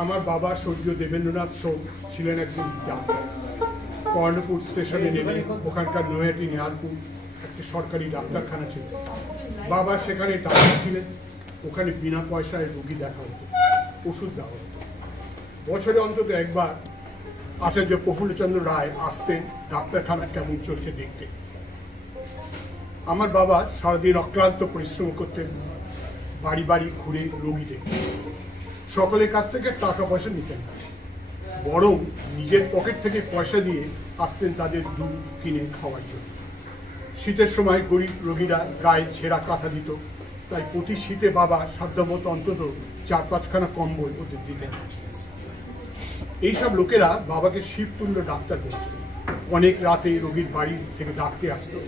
আমার বাবা স্বর্গীয় দেবেন্দ্রনাথ সোম ছিলেন একজন ডাক্তার। কর্ণপুর স্টেশনে নেমে ওখানকার নৈহাটি নিহালপুর একটি সরকারি ডাক্তারখানা ছিল। বাবা সেখানে ডাক্তার ছিলেন, ওখানে বিনা পয়সায় রোগী দেখা হতো, ওষুধ দেওয়া হতো। বছরে অন্তত একবার আচার্য প্রফুল্লচন্দ্র রায় আসতেন ডাক্তারখানা কেমন চলছে দেখতে। আমার বাবা সারাদিন অক্লান্ত পরিশ্রম করতেন, বাড়ি বাড়ি ঘুরে রোগী দেখতেন। সকলের কাছ থেকে টাকা পয়সা নিতেন না, বরং নিজের পকেট থেকে পয়সা দিয়ে আসতেন তাদের দুধ কিনে খাওয়ার জন্য। শীতের সময় গরিব রোগীরা গায়ে ছেঁড়া কাঁথা দিত, তাই প্রতি শীতে বাবা সাধ্যমতো অন্তত 4-5খানা কম্বল ওদের দিতেন। এইসব লোকেরা বাবাকে শিবতুল্য ডাক্তার বলত। অনেক রাতে রোগীর বাড়ি থেকে ডাকতে আসতো,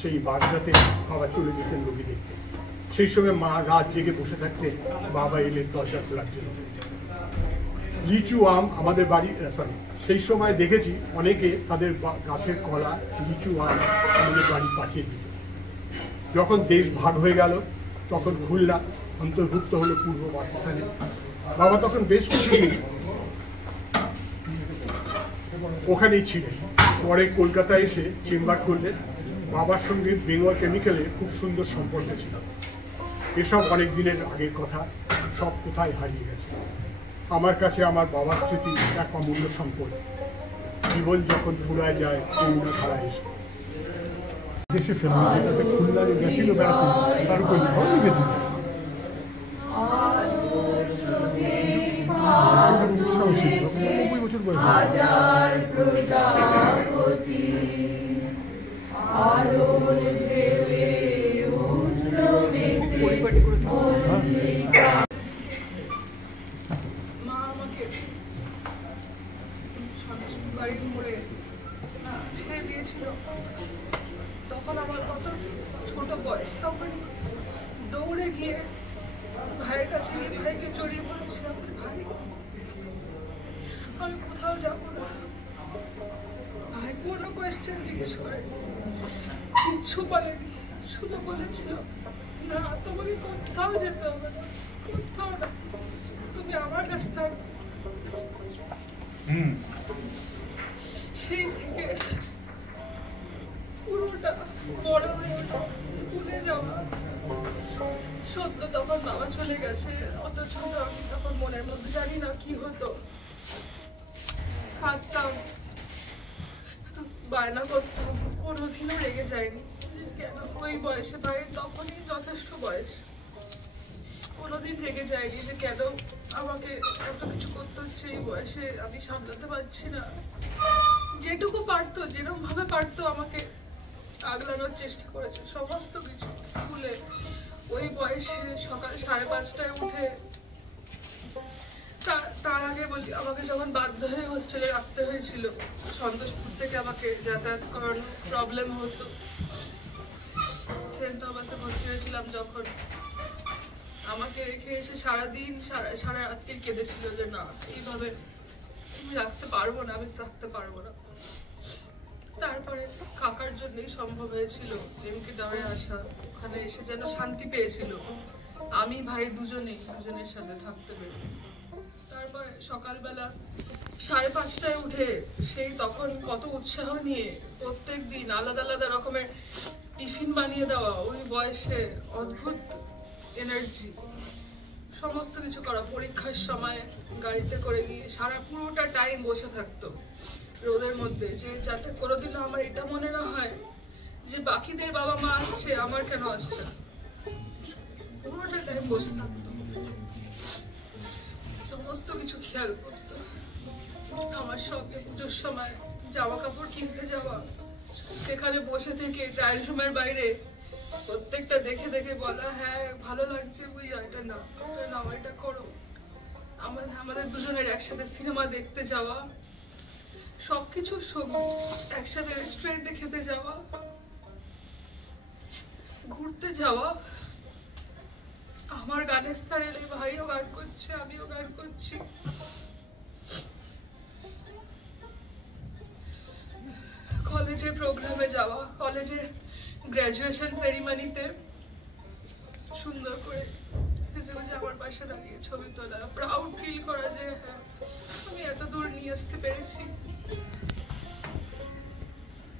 সেই বাড়িটাতে বাবা চলে যেতেন রোগী দেখতে। সেই সময় মা রাত জেগে বসে থাকতেন বাবা এলে দরজা খোলার জন্য। লিচু আম আমাদের বাড়ি সেই সময় দেখেছি অনেকে তাদের গাছের কলা লিচু আম আমাদের বাড়ি পাঠিয়ে দিত। যখন দেশ ভাগ হয়ে গেল তখন খুলনা অন্তর্ভুক্ত হলো পূর্ব পাকিস্তানে। বাবা তখন বেশ কিছুদিন ওখানেই ছিলেন। পরে কলকাতায় এসে চেম্বার করলেন। বাবার সঙ্গে বেঙ্গল কেমিক্যালের খুব সুন্দর সম্পর্ক ছিল। এসব অনেক দিনের আগের কথা, সব কোথায় হারিয়ে গেছে। আমার কাছে আমার বাবার স্মৃতি এক অমূল্য সম্পদ। জীবন যখন ফুরায় যায় করুণা ধারা এসে দেশে ফেরা, যেটাতে খুলনা গেছিল বেড়াতে, তার উপর ভালো লেগেছিল, উৎসাহ ছিল। 90 বছর বয়স। মা আমাকে বাড়ির মোড়ে ছেড়ে দিয়েছিল। তখন আমার কত ছোট বয়স, তখন দৌড়ে গিয়ে ভাইয়ের কাছে গিয়ে ভাইকে জড়িয়ে পড়েছিলাম, ভাই আমি কোথাও যাবো না। ভাই কোনো কোয়েশ্চেন জিজ্ঞেস করে কিচ্ছু বলেনি, শুধু বলেছিল না তোমাকে কোথাও যেতে হবে না, কোথাও না, তুমি আমার কাছে থাকো। সেই থেকে পুরোটা বড় হয়ে স্কুলে যাওয়া। সত্য তখন বাবা চলে গেছে, অত ছোট আমি তখন মনের মধ্যে জানি না কি হতো। খাটতাম, বায়না করতাম, কোনোদিনও রেগে যায়নি। কেন ওই বয়সে ভাইয়ের তখনই যথেষ্ট বয়স, কোনোদিন রেগে যায়নি যে কেন আমাকে এত কিছু করতে হচ্ছে এই বয়সে, আমি সামলাতে পারছি না। যেটুকু পারতো, যেরকম ভাবে পারতো আমাকে আগলানোর চেষ্টা করেছে সমস্ত কিছু। স্কুলে ওই বয়সে সকাল 5:30টায় উঠে, তার আগে বলি আমাকে যখন বাধ্য হয়ে হোস্টেলে রাখতে হয়েছিল, সন্তোষপুর থেকে আমাকে যাতায়াত করানোর প্রবলেম হতো। সেন্ট থমাসে ভর্তি হয়েছিলাম যখন, আমাকে রেখে এসে সারাদিন সারা রাত্রি কেঁদেছিল যে না এইভাবে আমি রাখতে পারবো না, আমি থাকতে পারবো না। তারপরে কাকার জন্যই সম্ভব হয়েছিল এমকে ডাওরে আসা। ওখানে এসে যেন শান্তি পেয়েছিল, আমি ভাই দুজনের সাথে থাকতে পেরে। তারপরে সকালবেলা 5:30টায় উঠে সেই তখন কত উৎসাহ নিয়ে প্রত্যেক দিন আলাদা আলাদা রকমের টিফিন বানিয়ে দেওয়া, ওই বয়সে অদ্ভুত এনার্জি, সমস্ত কিছু করা। পরীক্ষার সময় গাড়িতে করে গিয়ে সারা পুরোটা টাইম বসে থাকতো রোদের মধ্যে, যে যাতে কোনোদিনও আমার এটা মনে না হয় যে বাকিদের বাবা মা আসছে আমার কেন আসছে। পুরোটা টাইম বসে থাকতো, সমস্ত কিছু খেয়াল করতো। আমার সঙ্গে পুজোর সময় জামা কাপড় কিনতে যাওয়া, সেখানে বসে থেকে ট্রায়াল রুমের বাইরে প্রত্যেকটা দেখে দেখে বলা হ্যাঁ ভালো লাগছে বুঝা, এটা না এটা করো। আমাদের দুজনের একসাথে সিনেমা দেখতে যাওয়া, সবকিছুর সঙ্গে একসাথে রেস্টুরেন্টে খেতে যাওয়া, ঘুরতে যাওয়া। আমার গানের স্থান এলে ভাইও গান করছে, আমিও গান করছি। কলেজে প্রোগ্রামে যাওয়া, কলেজে গ্র্যাজুয়েশন সেরিমনিতে সুন্দর করে আমার পাশে দাঁড়িয়ে ছবি তোলা, প্রাউড ফিল করা যে হ্যাঁ আমি এত দূর নিয়ে আসতে পেরেছি।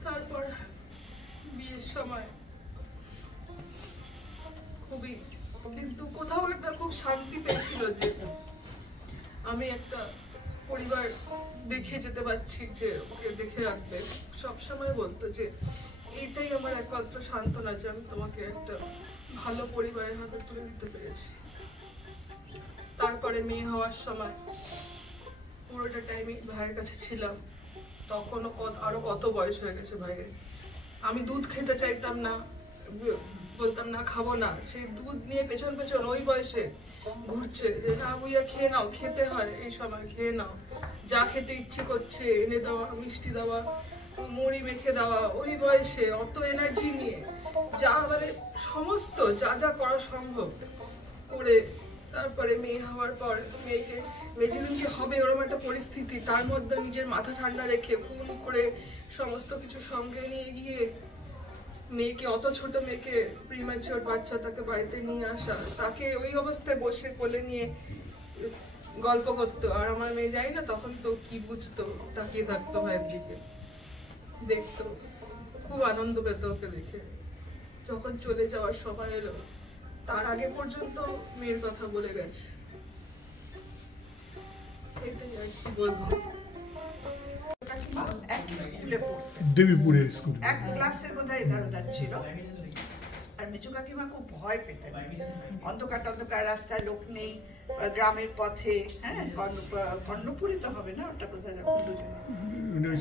তারপর বিয়ের সময় খুবই, কিন্তু কোথাও একটা খুব শান্তি পেয়েছিল যে আমি একটা পরিবার দেখে যেতে পারছি, যে ওকে দেখে রাখবে। সবসময় বলতো যে এইটাই আমার একমাত্র সান্ত্বনা, যে আমি তোমাকে একটা ভালো পরিবারের হাতে তুলে দিতে পেরেছি। তারপরে মেয়ে হওয়ার সময় পুরোটা টাইমই ভাইয়ের কাছে ছিলাম। তখনও আরো কত বয়স হয়ে গেছে ভাইয়ের। আমি দুধ খেতে চাইতাম না, বলতাম না খাবো না, সেই দুধ নিয়ে পেছন পেছন ওই বয়সে ঘুরছে যে না বুইয়া খেয়ে নাও, খেতে হয় এই সময়, খেয়ে নাও, যা খেতে ইচ্ছে করছে এনে দেওয়া, মিষ্টি দেওয়া, মুড়ি মেখে দেওয়া। ওই বয়সে অত এনার্জি নিয়ে যা মানে সমস্ত যা যা করা সম্ভব করে, তারপরে মেয়ে হওয়ার পর মেয়েকে যেদিনকে হবে ওরকম একটা পরিস্থিতি, তার মধ্যে নিজের মাথা ঠান্ডা রেখে ফোন করে সমস্ত কিছু সঙ্গে নিয়ে গিয়ে মেয়েকে, অত ছোট মেয়েকে, প্রিম্যাচিওর বাচ্চা, তাকে বাড়িতে নিয়ে আসা, তাকে ওই অবস্থায় বসে কোলে নিয়ে গল্প করতো। আর আমার মেয়ে যাই না তখন তো কি বুঝতো, তাকিয়ে থাকতো ভাইয়ের দিকে, দেখতো, খুব আনন্দ পেত ওকে দেখে। যখন চলে যাওয়ার সময় এলো, তার আগে পর্যন্ত মেয়ের কথা বলে গেছে। এটাই আর কি বলবো। দেবীপুরের স্কুল এক ক্লাসের বোধহয় 11 ছিল। আর মেজো কাকিমা খুব ভয় পেতেন, অন্ধকার অন্ধকার রাস্তায় লোক নেই, গ্রামের পথে, হ্যাঁ কর্ণপুরে তো হবে না, ওটা বোধহয়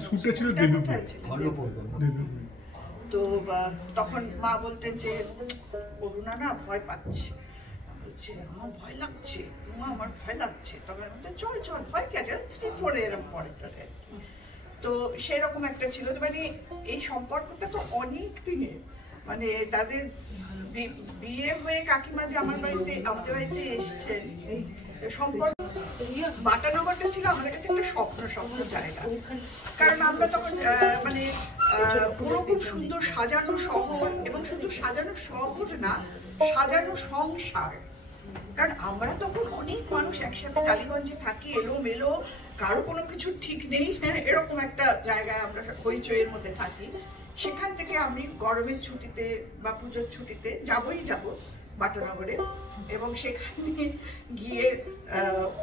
স্কুলটা ছিল দেবীপুর। তো তখন মা বলতেন যে করুণা না ভয় পাচ্ছে, বলছে আমার ভয় লাগছে, মা আমার ভয় লাগছে, তবে চল চল ভয় কে আছে, 3-4 এরকম পরে টরে। তো সেরকম একটা ছিল, মানে এই সম্পর্কটা তো অনেক দিনের, মানে তাদের বিয়ে হয়ে কাকিমা যে আমাদের বাড়িতে এসছেন, সম্পর্ক বাটানগরটা ছিল আমাদের কাছে একটা স্বপ্ন জায়গা। কারণ আমরা তখন মানে ওরকম সুন্দর সাজানো শহর, এবং শুধু সাজানো শহর না, সাজানো সংসার। কারণ আমরা তখন অনেক মানুষ একসাথে টালিগঞ্জে থাকি, এলোমেলো, কারো কোনো কিছু ঠিক নেই, হ্যাঁ এরকম একটা জায়গায় আমরা হইচইয়ের মধ্যে থাকি। সেখান থেকে আমি গরমের ছুটিতে বা পুজোর ছুটিতে যাবই যাব বাটানগরে, এবং সেখানে গিয়ে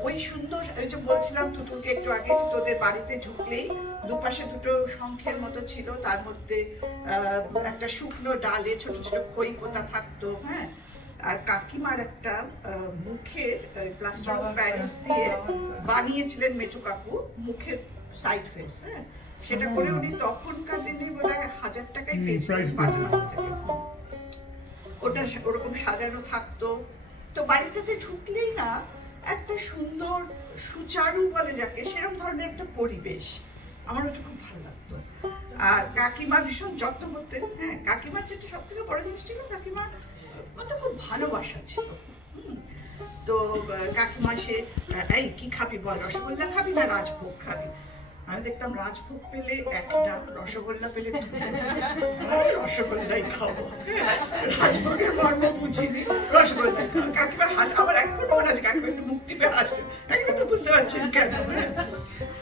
ওই সুন্দর, ওই যে বলছিলাম তুতুলকে একটু আগে, যে তোদের বাড়িতে ঢুকলেই দুপাশে দুটো শঙ্খের মতো ছিল, তার মধ্যে একটা শুকনো ডালে ছোট ছোট খই পোতা থাকতো, হ্যাঁ। আর কাকিমার একটা মুখের প্লাস্টার অফ প্যারিস দিয়ে বানিয়েছিলেন মেজো কাকু মুখের সাইড ফেস, হ্যাঁ, সেটা করে উনি তখনকার দিনে বোধহয় 1000 টাকায় পেয়েছিলেন বাটানগর থেকে। ওটা ওরকম সাজানো থাকতো। তো বাড়িটাতে ঢুকলেই না একটা সুন্দর সুচারু বলে যাকে, সেরকম ধরনের একটা পরিবেশ, আমার ওটা খুব ভালো লাগতো। আর কাকিমা ভীষণ যত্ন করতেন, হ্যাঁ। কাকিমার যেটা সব থেকে বড় জিনিস ছিল, কাকিমা তো খুব ভালোবাসা ছিল। তো কাকিমা সে এই কি খাবি বল, রসগোল্লা খাবি না রাজভোগ খাবি? আমি দেখতাম রাজভোগ পেলে একটা, রসগোল্লা পেলে রসগোল্লাই খাবো, রাজভোগের মর্ম বুঝিনি, রসগোল্লাই খাবো। কাকিমা আবার এখন মনে আছে, কাকিমা একটু মুখ টিপে আসছে, কাকিমা তো বুঝতে পারছেন কেন।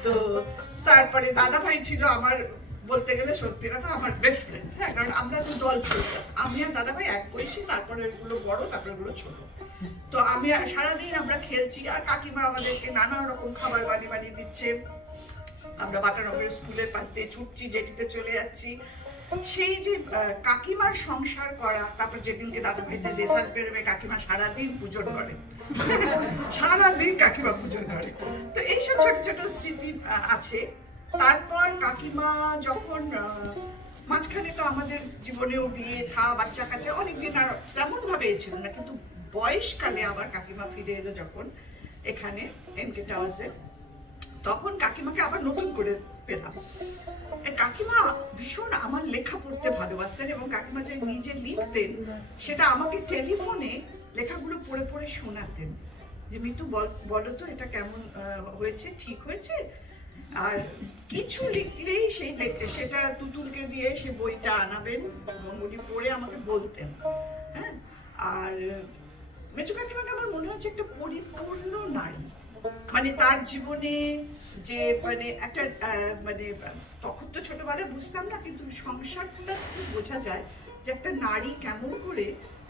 তো তারপরে দাদা ভাই ছিল আমার, বলতে গেলে সত্যি কথা আমার বেস্ট ফ্রেন্ড, হ্যাঁ। কারণ আমরা তো দল ছোট, আমি আর দাদা ভাই এক বয়সী, তারপরে এগুলো বড়, তারপরে এগুলো ছোট। তো আমি সারাদিন আমরা খেলছি, আর কাকিমা আমাদেরকে নানা রকম খাবার বানিয়ে দিচ্ছে। আমরা বাটানগরের স্কুলের পাশ দিয়ে ছুটছি, জেটিতে চলে যাচ্ছি। সেই যে কাকিমার সংসার করা, তারপর যেদিনকে দাদা ভাইদের রেজাল্ট বেরোবে, কাকিমা সারাদিন পূজন করে, সারাদিন কাকিমা পূজন করে। তো এইসব ছোট ছোট স্মৃতি আছে। তারপর কাকিমা যখন মাঝখানে তো আমাদের জীবনেও বিয়ে থা বাচ্চা কাচ্চা অনেকদিন আর তেমন ভাবে ছিল না, কিন্তু বয়সকালে আবার কাকিমা ফিরে এলো যখন এখানে এমকে টাওয়ার্সে, তখন কাকিমাকে আবার নতুন করে পেলাম। কাকিমা ভীষণ আমার লেখা পড়তে ভালোবাসতেন, এবং কাকিমা যে নিজে লিখতেন সেটা আমাকে টেলিফোনে লেখাগুলো পড়ে পড়ে শোনাতেন, যে মিতু বলো তো এটা কেমন হয়েছে, ঠিক হয়েছে। আর কিছু লিখলেই সেটা তুতুলকে দিয়ে সে বইটা আনাবেন এবং উনি পড়ে আমাকে বলতেন, হ্যাঁ। আর মেজো কাকিমাকে আমার মনে হচ্ছে একটা পরিপূর্ণ নারী। মানে তার জীবনে যে মানে একটা মানে তখন তো ছোটবেলায় বুঝতাম না, কিন্তু সংসারটা বোঝা যায় যে একটা নারী কেমন করে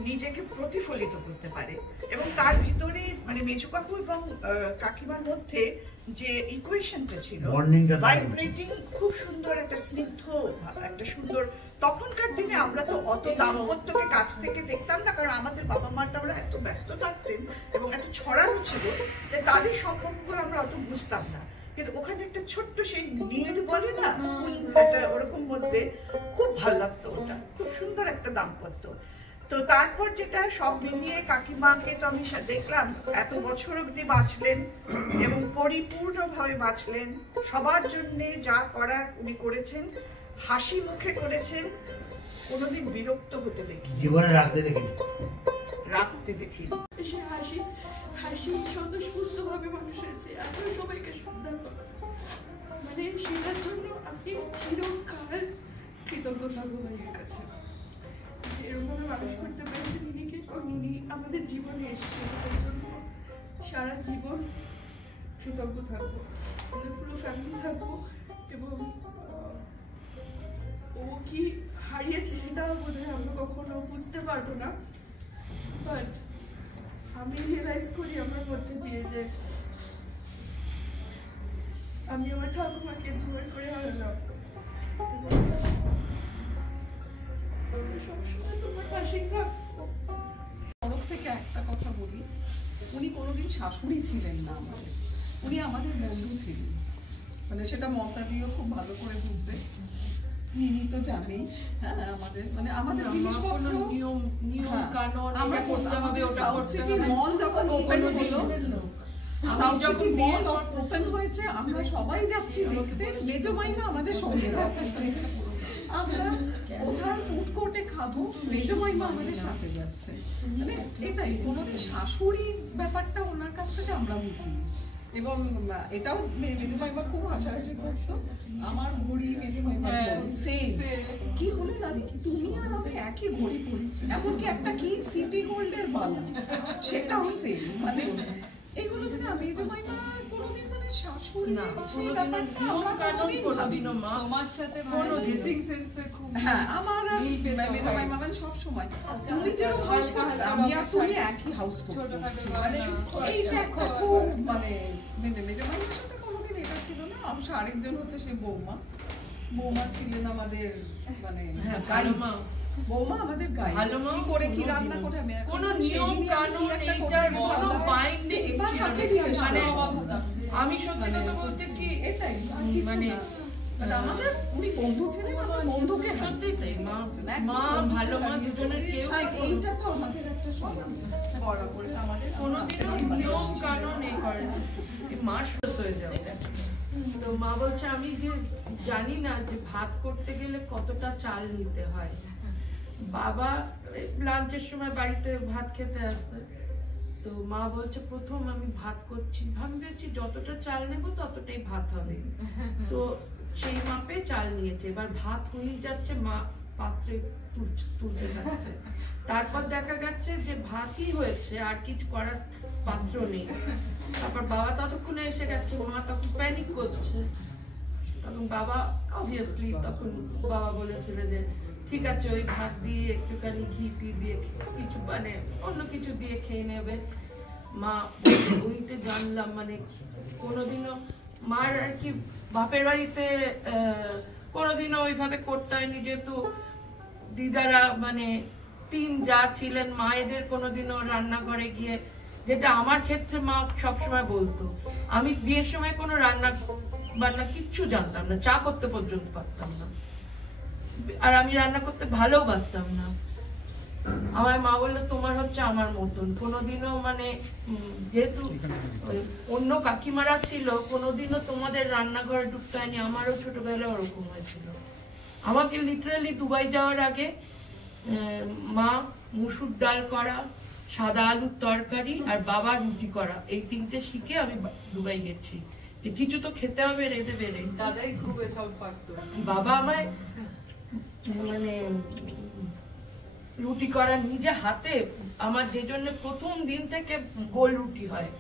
নিজেকে প্রতিফলিত করতে পারে। এবং তার ভিতরে মানে মেজো কাকু এবং কাকিমার মধ্যে যে ইকুয়েশনটা ছিল, ভাইব্রেটিং, খুব সুন্দর একটা স্নিগ্ধ, একটা সুন্দর। তখনকার দিনে আমরা তো অত দাম্পত্যকে কাছ থেকে দেখতাম না, কারণ আমাদের বাবা মাটা আমরা এত ব্যস্ত থাকতেন এবং এত ছড়ানো ছিল যে তাদের সম্পর্কগুলো আমরা অত বুঝতাম না। কিন্তু ওখানে একটা ছোট্ট সেই নীড় বলে না, একটা ওরকম মধ্যে খুব ভালো লাগতো। ওটা খুব সুন্দর একটা দাম্পত্য। তো তারপর যেটা সব মিলিয়ে কাকিমাকে তো আমি দেখলাম এত বছর অবধি বাঁচলেন এবং পরিপূর্ণভাবে বাঁচলেন। সবার জন্যে যা করার উনি করেছেন, হাসি মুখে করেছেন, কোনোদিন বিরক্ত হতে দেখি, জীবনে রাখতে দেখি। সে হাসি স্বতঃস্ফূর্তভাবে মানুষ হয়েছে, এত সবাইকে শ্রদ্ধা করা, মানে সেটার জন্য আপনি চিরকাল কৃতজ্ঞ থাকবো ভাইয়ের কাছে, যে এরকমভাবে মানুষ করতে পেরেছেন ইনিকে, এবং ইনি আমাদের জীবনে এসেছেন, তার জন্য সারা জীবন কৃতজ্ঞ থাকবো। আমাদের পুরো ফ্যামিলি থাকবো। এবং ও কি হারিয়েছে সেটাও বোধ হয় আমরা কখনো বুঝতে পারবো না, বাট আমি রিয়েলাইজ করি আমার মধ্যে দিয়ে যে আমি আমার ঠাকুমাকে দুবার করে হারালাম। সবসময় তোমার পাশেই থাকবো। তরফ থেকে একটা কথা বলি, উনি কোনোদিন শাশুড়ি ছিলেন না আমাদের, উনি আমাদের বন্ধু ছিলেন। মানে সেটা মমতা দিয়েও খুব ভালো করে বুঝবে, নিনি তো জানেই। হ্যাঁ, আমাদের মানে আমাদের জিনিসপত্র নিয়ম কানুন আমরা করতে হবে। ওটা সাউথ সিটি মল যখন ওপেন হলো, সাউথ সিটি মল ওপেন হয়েছে, আমরা সবাই যাচ্ছি দেখতে, মেজো মাইমা আমাদের সঙ্গে যাচ্ছে। আমরা কোথাও ফুড কোর্টে খাবো, মেজো মাইমা আমাদের সাথে যাচ্ছে। মানে এটাই, কোনোদিন শাশুড়ি ব্যাপারটা ওনার কাছ থেকে আমরা বুঝিনি। এবং এটাও মেজো মাইমা খুব হাসাহাসি করতো, আমার ঘড়ি মেজো মাইমার সেম। কি হলো দাদি, তুমি আর আমি একই ঘড়ি পরেছি, এমনকি একটা কি সিটি গোল্ডের বালা, সেটাও সেম। মানে এগুলো মানে আমি মেজো মাইমা কোনোদিন মানে শাশুড়ি না, কোনোদিনও মা তোমার সাথে কোনো ড্রেসিং সেন্সের খুব, হ্যাঁ আমার মেজো মাইমা মানে সব সময় তুমি যেরকম হাউস করতে, আমি আর তুমি একই হাউস করতে, মানে এই দেখো খুব মানে মেজো মাইমার সাথে কোনোদিন এটা ছিল না। অবশ্য আরেকজন হচ্ছে সে বৌমা ছিলেন আমাদের, মানে গাইমা বৌমা আমাদের গাই, কি করে কি রান্না করে আমি কোনো নিয়ম কানুন এইটার কোনো বাইন্ডিং ছিল না। মানে আমি সত্যি কথা বলতে কি এটাই মানে আমাদের উনি বন্ধু ছিলেন, আমার বন্ধুকে সত্যি তাই মা ভালো মা দুজনের কেউ, এইটা তো আমাদের একটা সম্মান বরাবর, আমাদের কোনোদিনও নিয়ম কানুন এই করে না। মা শেষ হয়ে যাবে, তো মা বলছে আমি যে জানি না যে ভাত করতে গেলে কতটা চাল নিতে হয়। বাবা লাঞ্চের সময় বাড়িতে ভাত খেতে আসতে, তো মা বলছে প্রথম আমি ভাত করছি, ভাবছি যতটা চাল নেব ততটাই ভাত হবে, তো সেই মাপে চাল নিয়েছে। এবার ভাত হয়ে যাচ্ছে, মা পাত্রে তুলতে থাকছে, তারপর দেখা যাচ্ছে যে ভাতই হয়েছে, আর কিছু করার পাত্র নেই। তারপর বাবা ততক্ষণে এসে গেছে, মা তখন প্যানিক করছে। তখন বাবা অবভিয়াসলি তখন বাবা বলেছিল যে ঠিক আছে ওই ভাত দিয়ে একটুখানি ঘি দিয়ে কিছু মানে অন্য কিছু দিয়ে খেয়ে নেবে। মা ওইতে জানলাম মানে কোনোদিনও মার আর কি বাপের বাড়িতে কোনোদিনও ওইভাবে করতে হয়নি, যেহেতু দিদারা মানে 3 যা ছিলেন, মায়েদের কোনোদিনও রান্নাঘরে গিয়ে, যেটা আমার ক্ষেত্রে মা সবসময় বলতো, আমি বিয়ের সময় কোনো রান্না বান্না কিচ্ছু জানতাম না, চা করতে পর্যন্ত পারতাম না, আর আমি রান্না করতে ভালোবাসতাম না। আমার মা বললো তোমার হচ্ছে আমার মতন, কোনোদিনও মানে যেহেতু অন্য কাকিমারা ছিল, কোনোদিনও তোমাদের রান্নাঘরে ঢুকতে হয়নি। আমারও ছোটবেলায় ওরকম হয়েছিল। আমাকে লিটারালি দুবাই যাওয়ার আগে মা মুসুর ডাল করা, সাদা আলুর তরকারি আর বাবা রুটি করা, এই 3টে শিখে আমি দুবাই গেছি, যে কিছু তো খেতে হবে রেঁধে বেড়ে। দাদাই খুব এসব পারতো। বাবা আমায় মানে রুটি করা নিজে হাতে। আমার যে জন্য প্রথম দিন থেকে গোল রুটি হয়।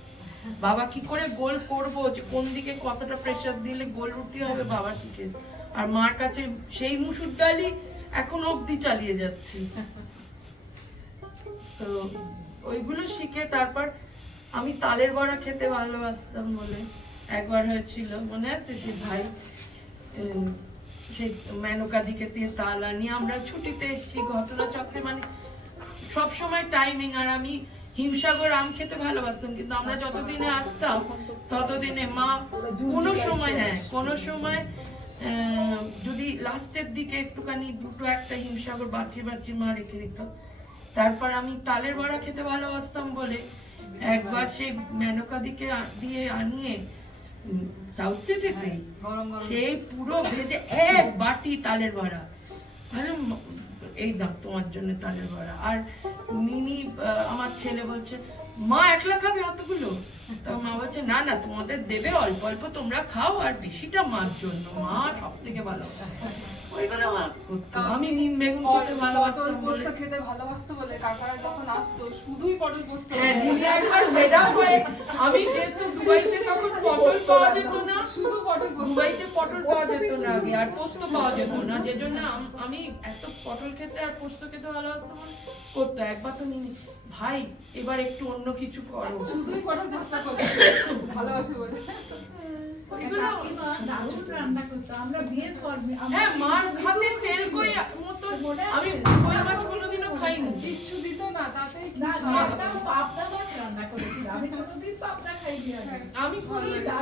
বাবা কি করে গোল করবো, যে কোন দিকে কতটা প্রেসার দিলে গোল রুটি হবে বাবা শিখে। আর মার কাছে সেই মুসুর ডালই এখন অবধি চালিয়ে যাচ্ছি। তো ওইগুলো শিখে তারপর আমি তালের বড়া খেতে ভালোবাসতাম বলে একবার হয়েছিল, মনে আছে? সে ভাই সে মেনকা দিকে দিয়ে তাল আনিয়ে আমরা ছুটিতে এসেছি ঘটনাচক্রে, মানে সবসময় টাইমিং। আর আমি হিমসাগর আম খেতে ভালোবাসতাম, কিন্তু আমরা যতদিনে আসতাম ততদিনে মা কোনো সময় যদি লাস্টের দিকে একটুখানি দুটো একটা হিমসাগর বাঁচিয়ে মা রেখে দিত। তারপর আমি তালের বড়া খেতে ভালোবাসতাম বলে একবার সেই মেনকা দিকে দিয়ে আনিয়ে সাউথ সিটিতে সেই পুরো ভেজে এক বাটি তালের বড়া, মানে এই না তোমার জন্য তালের বড়া। আর মিনি আমার ছেলে বলছে মা একলা খাবে অতগুলো? তো মা বলছে না না তোমাদের দেবে, অল্প অল্প তোমরা খাও, আর বেশিটা মার জন্য, মা সব থেকে ভালো। ওইগুলো আমি নিম বেগুন খেতে ভালোবাসতাম, পোস্ত খেতে ভালোবাসতো বলে কাকারা যখন আসতো শুধুই পটল পোস্ত। হ্যাঁ, দিনে একবার ফেরা হয়ে আমি যেহেতু দুবাইতে তখন পটল পাওয়া যেত না, শুধু পটল পোস্ত, দুবাইতে পটল পাওয়া যেত না আগে, আর পোস্ত পাওয়া যেত না, যে জন্য আমি এত পটল খেতে আর পোস্ত খেতে ভালোবাসতাম করতো। একবার তো নিনি ভাই এবার একটু অন্য কিছু করো, শুধুই পটল পোস্ত করতো ভালোবাসে বলে। হ্যাঁ, মার হাতে তেল কই মতো আমি কই মাছ কোনোদিনও খাইনি, কিচ্ছু দিত না, তাতেই আমি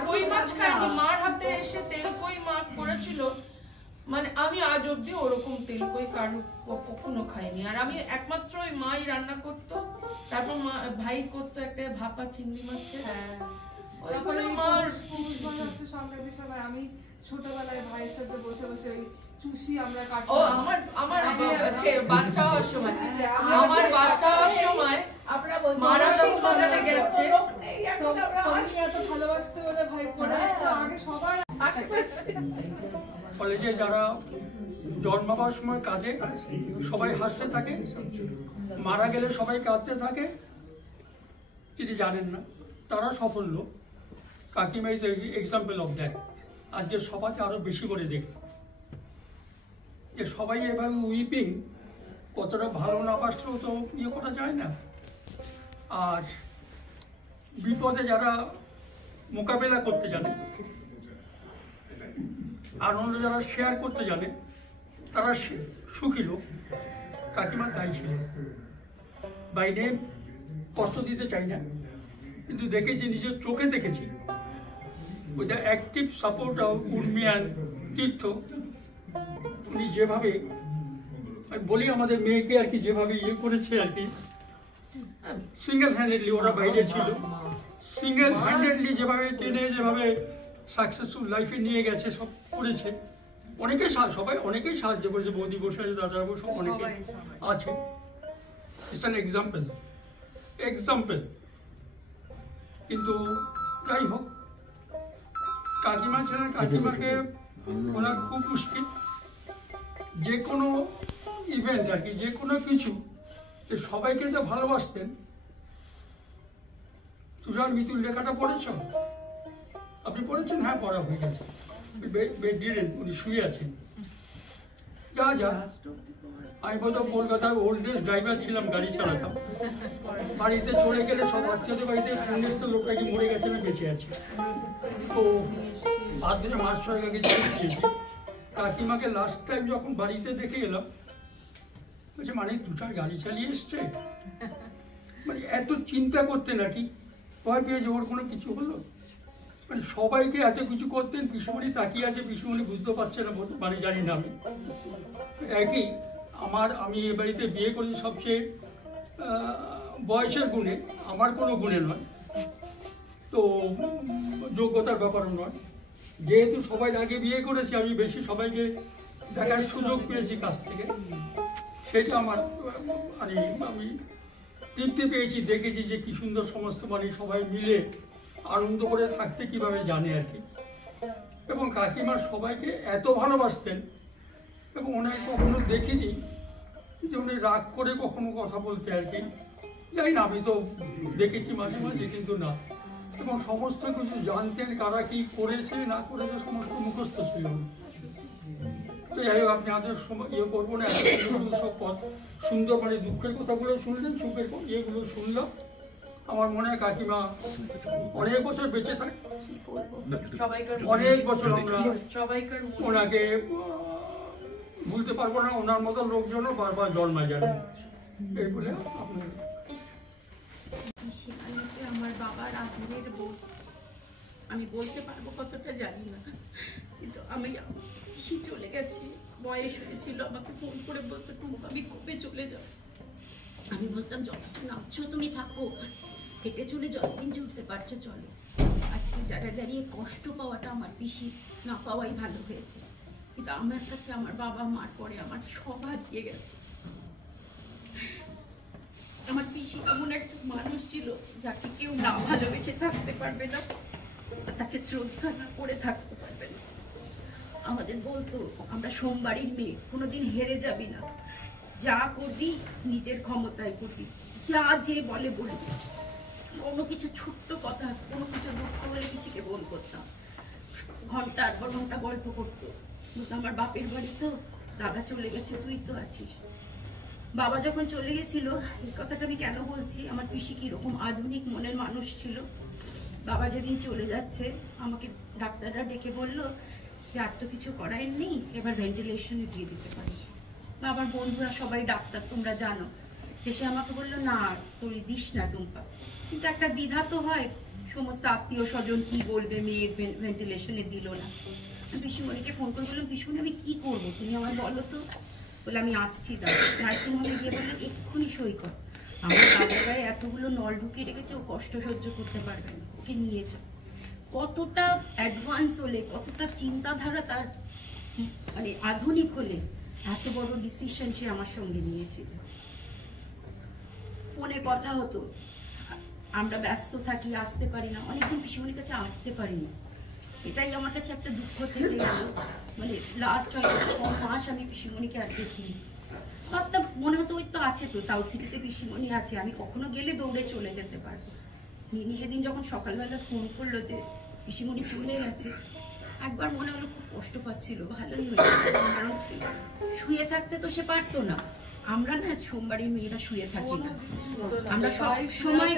কই মাছ খাইনি। মার হাতে এসে তেল কই মা করেছিল, মানে আমি আজ অব্দি ওরকম তেল কই কারো কখনো খাইনি। আর আমি একমাত্র ওই মাই রান্না করতো, তারপর ভাই করতো একটা ভাপা চিংড়ি মাছের। আমি ছোটবেলায় ভাইয়ের সাথে বসে বসে ওই চুষি আমরা কাটতাম। ও আমার বাচ্চা হওয়ার সময়, আমার বাচ্চা হওয়ার সময় মহারাষ্ট্রে গেছে, তুমি এত ভালোবাসতে বলে ভাই করে আগে সবার। কলেজে যারা জন্মাবার সময় কাঁদে সবাই হাসতে থাকে, মারা গেলে সবাই কাঁদতে থাকে, তিনি জানেন না তারা সফল লোক। কাকিমা ইজ এক্সাম্পল অফ দ্যাট। আজকে সবাইকে আরো বেশি করে দেখি যে সবাই এভাবে উইপিং, কতটা ভালো না বাসলেও তো ইয়ে করা যায় না। আর বিপদে যারা মোকাবেলা করতে জানে, আনন্দ যারা শেয়ার করতে জানে, তারা সুখী লোক। কাকিমা তাই ছিল। বাইরে কষ্ট দিতে চাই না, কিন্তু দেখেছি, নিজের চোখে দেখেছি with the active support of Urmi and Tirtha, উনি যেভাবে, আমি বলি আমাদের মেয়েকে আর কি, যেভাবে ইয়ে করেছে আর কি, সিঙ্গেল হ্যান্ডেডলি, ওরা বাইরে ছিল, সিঙ্গেল হ্যান্ডেডলি যেভাবে টেনে যেভাবে সাকসেসফুল লাইফে নিয়ে গেছে, সব করেছে। অনেকেই সাহায্য করেছে, বৌদি বসে আছে, দাদাবাবু সব অনেকে আছে। It's an example. কিন্তু যাই হোক, কাকিমা ছিলেন, কাকিমাকে ওনার খুব মুশকিল। যে কোনো ইভেন্ট আর কি, যে কোনো কিছু, সবাইকে যে ভালোবাসতেন। তুষার মিতুল লেখাটা পড়েছ? আপনি পড়েছেন? হ্যাঁ, পড়া হয়ে গেছে। উনি শুয়ে আছেন। যা আমি বোধহয় কলকাতায় ওল্ডেস্ট ড্রাইভার ছিলাম, গাড়ি চালাতাম। বাড়িতে চলে গেলে সব বাচ্চাদের বাড়িতে ফোন এসতে লোকটা কি মরে গেছে না বেঁচে আছে। তো আর দিনে মাস 6 আগে দিয়েছি। কাকিমাকে লাস্ট টাইম যখন বাড়িতে দেখে এলাম, বলছে মানে তুষার গাড়ি চালিয়ে এসছে, মানে এত চিন্তা করতেন আর কি, ভয় পেয়ে যে ওর কোনো কিছু হলো, মানে সবাইকে এত কিছু করতেন। পিসুমণি তাকিয়ে আছে, পিসুমণি বুঝতে পারছে না, মানে জানি না আমি। একই আমি এ বাড়িতে বিয়ে করেছি সবচেয়ে বয়সের গুণে, আমার কোনো গুণে নয়, তো যোগ্যতার ব্যাপারও নয়। যেহেতু সবাই আগে বিয়ে করেছি, আমি বেশি সবাইকে দেখার সুযোগ পেয়েছি কাছ থেকে, সেটা আমার আমি তৃপ্তি পেয়েছি, দেখেছি যে কি সুন্দর সমস্ত মানে সবাই মিলে আনন্দ করে থাকতে কিভাবে জানে আর কি। এবং কাকিমার সবাইকে এত ভালোবাসতেন, এবং ওনাকে কখনো দেখিনি যে উনি রাগ করে কখনো কথা বলতে আর কি, জানি না, আমি তো দেখেছি মাঝে মাঝে, কিন্তু না। এবং সমস্ত কিছু জানতেন, কারা কি করেছে না করেছে সমস্ত মুখস্থ ছিল। তো যাই হোক, আপনি আমাদের ইয়ে করবো না, শুধু সব সুন্দর মানে দুঃখের কথাগুলো শুনলেন, সুখের ইয়েগুলো শুনলাম। আমার মনে হয় কাকিমা অনেক বছর বেঁচে থাক, অনেক বছর আমরা ওনাকে ভুলতে পারবো না। ওনার মতো লোকজনও বারবার জন্মায় যাবে, এই বলে আপনার আমার বাবার আদরের বউ। আমি বলতে পারবো কতটা জানি না, কিন্তু আমি পিসি চলে গেছি, বয়স হয়েছিল, আমাকে ফোন করে বলতো টুক আমি কবে চলে যাব। আমি বলতাম যতদিন নামছো তুমি থাকো, হেঁটে চলে যতদিন চলতে পারছো চলো। আজকে যারা দাঁড়িয়ে কষ্ট পাওয়াটা আমার পিসি না পাওয়াই ভালো হয়েছে, কিন্তু আমার কাছে আমার বাবা মার পরে আমার সব হারিয়ে গেছে। আমার পিসি এমন একটা মানুষ ছিল যাকে কেউ না ভালোবেসে থাকতে পারবে না, তাকে শ্রদ্ধা না করে থাকতে পারবে না। আমাদের বলতো আমরা সোমবারের মেয়ে, কোনোদিন হেরে যাবি না, যা করবি নিজের ক্ষমতায় করবি, যা যে বলে বলবি। কোনো কিছু ছোট্ট কথা, কোনো কিছু দুঃখ হলে পিসিকে ফোন করতাম, ঘন্টার পর ঘন্টা গল্প করতো। আমার বাপের বাড়ি তো, দাদা চলে গেছে, তুই তো আছিস। বাবা যখন চলে গেছিল, এই কথাটা আমি কেন বলছি, আমার পিসি কিরকম আধুনিক মনের মানুষ ছিল। বাবা যেদিন চলে যাচ্ছে আমাকে ডাক্তাররা ডেকে বলল যে আর তো কিছু করার নেই, এবার ভেন্টিলেশনে দিয়ে দিতে পারি। বাবার বন্ধুরা সবাই ডাক্তার, তোমরা জানো। এসে আমাকে বললো না তোর দিস না টুম্পা, কিন্তু একটা দ্বিধা তো হয়, সমস্ত আত্মীয় স্বজন কি বলবে, মেয়ের ভেন্টিলেশনে দিল না। আমি পিসিমণিকে ফোন করে বললাম পিসিমণি আমি কি করবো, তুমি আমার বলো তো। বলে আমি আসছি, দাদা নার্সিংহোমে গিয়ে বললো এক্ষুনি সই কর। আমার দাদার গায়ে এতগুলো নল ঢুকিয়ে রেখেছে, ও কষ্ট সহ্য করতে পারবে না, ওকে নিয়েছে। কতটা অ্যাডভান্স হলে, কতটা চিন্তাধারা তার মানে আধুনিক হলে এত বড় ডিসিশন সে আমার সঙ্গে নিয়েছিল। ফোনে কথা হতো, আমরা ব্যস্ত থাকি, আসতে পারি না, অনেকদিন পিসিমণির কাছে আসতে পারিনি। এটাই আমার কাছে একটা দুঃখ থেকে গেল। মানে লাস্ট হয়তো 6 মাস আমি পিসিমণিকে আর দেখিনি। ভাবতাম মনে হতো ওই তো আছে তো, সাউথ সিটিতে পিসিমণি আছে, আমি কখনো গেলে দৌড়ে চলে যেতে পারবো। সেদিন যখন সকালবেলা ফোন করলো যে পিসিমণি চলে গেছে, একবার মনে হলো খুব কষ্ট পাচ্ছিল, ভালোই হয়েছে। কারণ শুয়ে থাকতে তো সে পারতো না। আমরা না সোমবারের মেয়েরা শুয়ে থাকি না, আমরা সব সময়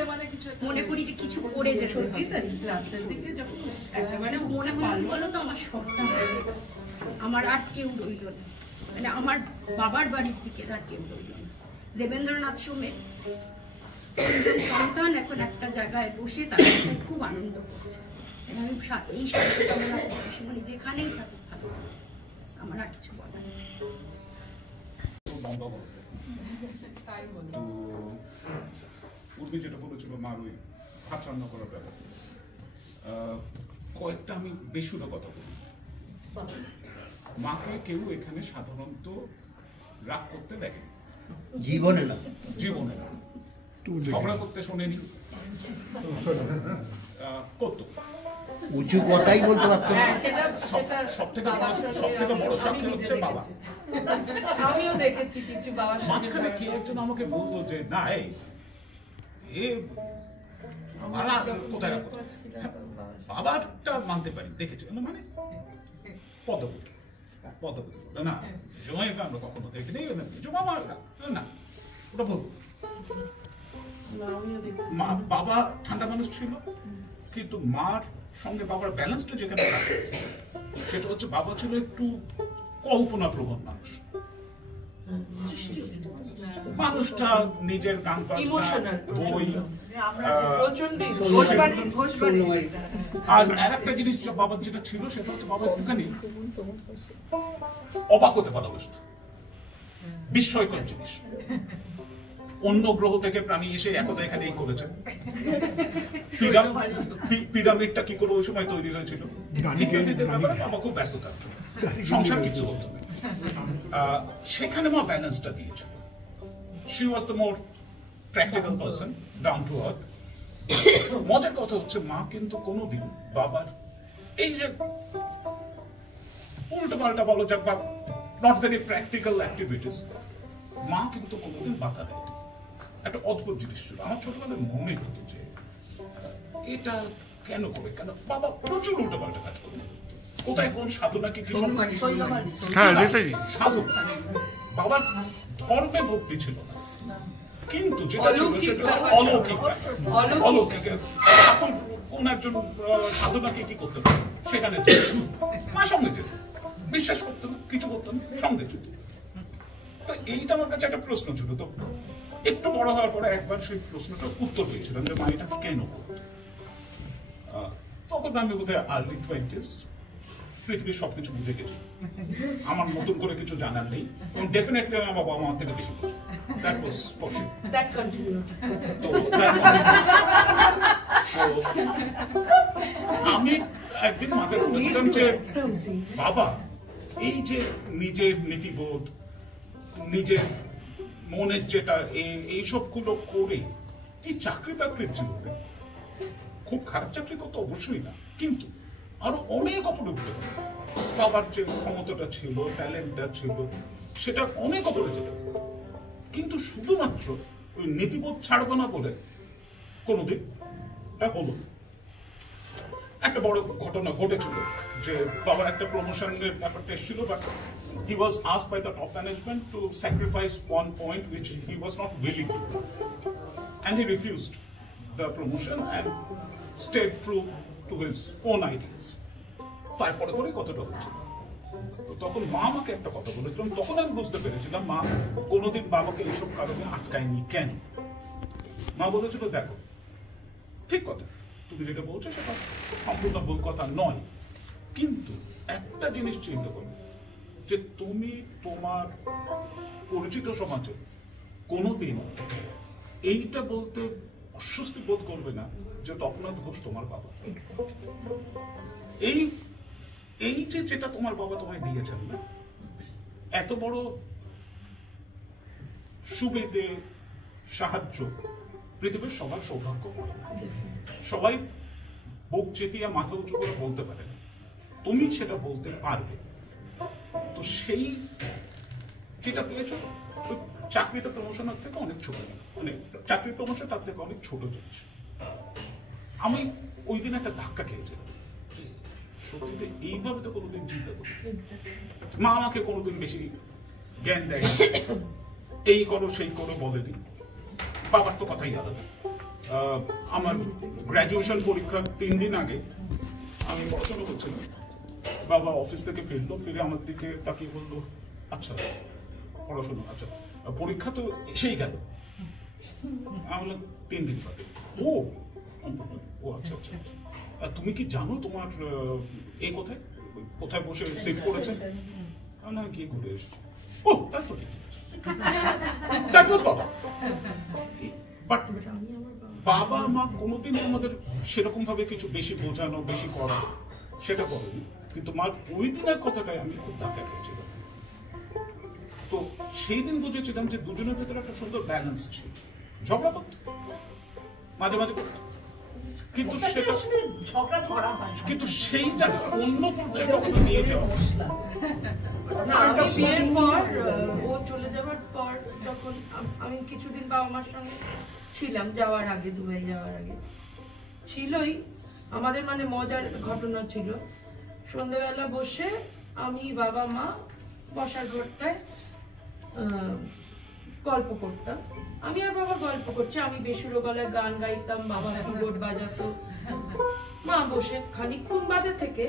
মনে করি যে কিছু করে যেতে হবে। মানে মনে হলো তো আমার সবটা হয়ে গেল, আমার আর কেউ রইল না, মানে আমার বাবার বাড়ির দিকে আর কেউ রইল না। দেবেন্দ্রনাথ সোমের সন্তান এখন একটা জায়গায় বসে তার খুব আনন্দ করছে। আমি এই সাথে মানে যেখানেই থাকুক ভালো, আমার আর কিছু বলার নেই। তো উর্মি যেটা বলেছিল মার ওই ভাত রান্না করার ব্যাপার, কয়েকটা আমি বেসুরো কথা বলি। মাকে কেউ এখানে সাধারণত রাগ করতে দেখে জীবনে না, জীবনে না, ঝগড়া করতে শোনেনি, করতো উঁচু কথাই বলতে পারতো না। সব থেকে বড় সাক্ষী হচ্ছে বাবা। আমিও দেখেছি কিছু বাবার মাঝখানে কে একজন আমাকে বলতো যে না এ কোথায় রাখো, বাবারটা মানতে পারি, দেখেছি মানে পদবতী না, জমাইকে আমরা কখনো দেখিনি, জমা না ওটা বলবো। বাবা ঠান্ডা মানুষ ছিল, কিন্তু মার সঙ্গে বাবার ব্যালেন্সটা যেখানে রাখে সেটা হচ্ছে বাবা ছিল একটু কল্পনা প্রবণ মানুষ। মানুষটা নিজের গান বাজনা, বই, আর একটা জিনিস বাবার যেটা ছিল সেটা হচ্ছে বাবা একটুখানি অবাক হতে ভালোবাসত, বিস্ময়কর জিনিস। অন্য গ্রহ থেকে প্রাণী এসে একদা এখানে এই করেছে, পিরামিডটা কি করে ওই সময় তৈরি হয়েছিল ইত্যাদিতে ব্যাপারে বাবা খুব ব্যস্ত থাকতো, সংসার কিছু হতো না। সেখানে মা ব্যালেন্সটা দিয়েছিল। She was the more practical person, down to earth. মজার কথা হচ্ছে মা কিন্তু কোনোদিন বাবার এই যে উল্টো পাল্টা বলো যাক বা নট ভেরি প্র্যাকটিক্যাল অ্যাক্টিভিটিস মা কিন্তু কোনোদিন বাধা দেয়। একটা অদ্ভুত জিনিস ছিল, আমার ছোটবেলায় মনে হতো যে এটা কেন করে, কেন বাবা প্রচুর উল্টোপাল্টা কাজ করবে, কোথায় কোন সাধনাকে কি সাধু, বাবার ধর্মে ভক্তি ছিল না, কিন্তু যেটা ছিল সেটা হচ্ছে অলৌকিক, অলৌকিক ঠাকুর কোন একজন সাধনাকে কি করতে পারে সেখানে মা সঙ্গে যেত, বিশ্বাস করতো না, কিছু করতো না, সঙ্গে যেত। তো এইটা আমার কাছে একটা প্রশ্ন ছিল। তো একটু বড় হওয়ার পরে একবার সেই প্রশ্নটার উত্তর পেয়েছিলাম যে মা এটা কেন করতো। তখন আমি বোধহয় আর্লি 20s, পৃথিবীর সবকিছু বুঝে গেছি, আমার নতুন করে কিছু জানার নেই, এবং ডেফিনেটলি আমি আমার বাবা মার থেকে বেশি বুঝি। That was for sure. That continued. তো আমি একদিন মাথায় বলেছিলাম যে বাবা এই যে নিজের নীতিবোধ, নিজের মনের যেটা এই সবগুলো করে এই চাকরি বাকরির জীবনে খুব খারাপ চাকরি করতে অবশ্যই না, কিন্তু আরো অনেক অপরে উঠতে পারে। বাবার যে ক্ষমতাটা ছিল, ট্যালেন্টটা ছিল, সেটা অনেক অপরে যেতে পারে, কিন্তু শুধুমাত্র ওই নীতিবোধ ছাড়বো না বলে কোনোদিন তা হলো। একটা বড় ঘটনা ঘটেছিল যে বাবার একটা প্রমোশনের ব্যাপারটা এসেছিল, but he was asked by the top management to sacrifice one point which he was not willing to do, and he refused the promotion and stayed true to his own ideas. তারপরে করে কতটা হয়েছিল। তো তখন মা আমাকে একটা কথা বলেছিলাম, তখন আমি বুঝতে পেরেছিলাম মা কোনোদিন বাবাকে এইসব কারণে আটকায়নি কেন। মা বলেছিল দেখো ঠিক কথা, তুমি যেটা বলছো সেটা সম্পূর্ণ ভুল কথা নয়, কিন্তু একটা জিনিস চিন্তা করো যে তুমি তোমার পরিচিত সমাজে কোনোদিন এইটা বলতে অস্বস্তি বোধ করবে না যে তপনাথ ঘোষ তোমার বাবা। এই যে যেটা তোমার বাবা তোমায় দিয়েছেন না, এত বড় সুবিধে, সাহায্য পৃথিবীর সবার সৌভাগ্য হয় না, সবাই বুক চেতিয়ে মাথা উঁচু করে বলতে পারে না, তুমি সেটা বলতে পারবে। তো সেই যেটা পেয়েছো চাকরিতে প্রমোশনের থেকে অনেক ছোট, মানে চাকরি প্রমোশন তার থেকে অনেক ছোট জিনিস। আমি ওই দিন একটা ধাক্কা খেয়েছিলাম, সত্যিতে এইভাবে তো কোনোদিন চিন্তা করি। মা আমাকে কোনোদিন বেশি জ্ঞান দেয়, এই করো সেই করো বলেনি। বাবার তো কথাই আলাদা। আমার গ্র্যাজুয়েশন পরীক্ষার 3 দিন আগে আমি পড়াশোনা করছিলাম, বাবা অফিস থেকে ফিরলো, ফিরে আমার দিকে তাকিয়ে বললো আচ্ছা পড়াশোনা, আচ্ছা পরীক্ষা তো এসেই গেল। আমি বললাম 3 দিন বাদে। ও আচ্ছা আচ্ছা, তুমি কি জানো তোমার এই কোথায় কোথায় বসে সিট করেছেন? না গিয়ে ঘুরে এসেছি। ও তারপর দ্যাট ওয়াজ বাবা। বাট বাবা মা কোনোদিন আমাদের সেরকম ভাবে কিছু বেশি বোঝানো, বেশি করা সেটা করেনি, কিন্তু মার ওই দিনের কথাটাই আমি খুব ধাক্কা খেয়েছিলাম। তো সেই দিন বুঝেছিলাম যে দুজনের ভেতরে একটা সুন্দর ব্যালেন্স ছিল। ঝগড়া করতো মাঝে মাঝে, কিন্তু সেটা কিন্তু সেইটা অন্য পর্যায়ে কখনো নিয়ে যাওয়া না। আমি বিয়ের পর ও চলে যাওয়ার পর যখন আমি কিছুদিন বাবা মার সঙ্গে ছিলাম, যাওয়ার আগে, দুবাই যাওয়ার আগে ছিলই আমাদের মানে মজার ঘটনা ছিল। সন্ধ্যেবেলা বসে আমি বাবা মা বসার ঘরটায় গল্প করতাম, আমি আর বাবা গল্প করছি, আমি বেসুরো গলায় গান গাইতাম, বাবা কিবোর্ড বাজাতো, মা বসে খানিকক্ষণ বাদে থেকে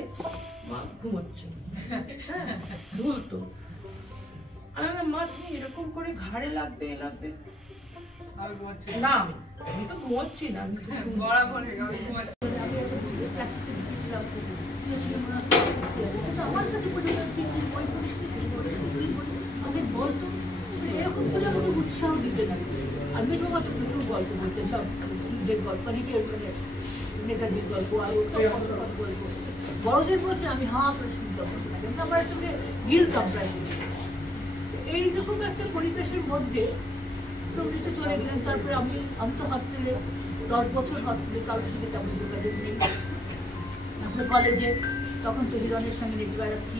মা ঘুমোচ্ছে, হ্যাঁ ভুলতো। আমি মা তুমি এরকম করে ঘাড়ে লাগবে লাগবে না, আমি তো ঘুমোচ্ছি না, আমি আমার কাছে বলতো এরকম করে আমাকে উৎসাহ দিতে লাগে। আমি তো মাত্র প্রচুর গল্প বলতেন, সব গল্প নেতাজির গল্প, আর গল্প বড়দের বলছে আমি হাঁ করে শুনতে পারতাম, কিন্তু আমার একটা গিলতাম প্রায়। এইরকম একটা পরিবেশের মধ্যে তো চলে গেলেন। তারপরে আমি তো হস্টেলে 10 বছর হস্টেলে, কারোর সঙ্গে তেমন যোগাযোগ নেই। কলেজে তখন তো হিরণের সঙ্গে নেচে বেড়াচ্ছি,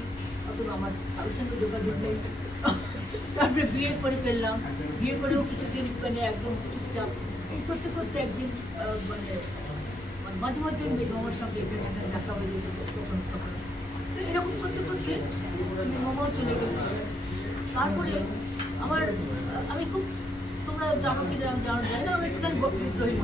অথবা আমার কারোর সঙ্গে যোগাযোগ নেই। তারপরে বিয়ে করে ফেললাম, বিয়ে করেও কিছুদিন মানে একদম চুপচাপ এই করতে করতে একদিন মানে মাঝে মাঝে মামার সঙ্গে দেখা হয়ে যেত তখন তখন। তো এরকম করতে করতে মামাও চলে গেল। তারপরে আমি খুব, তোমরা জানো কি জানো যায় না, আমি একটুখানি বিদ্রোহী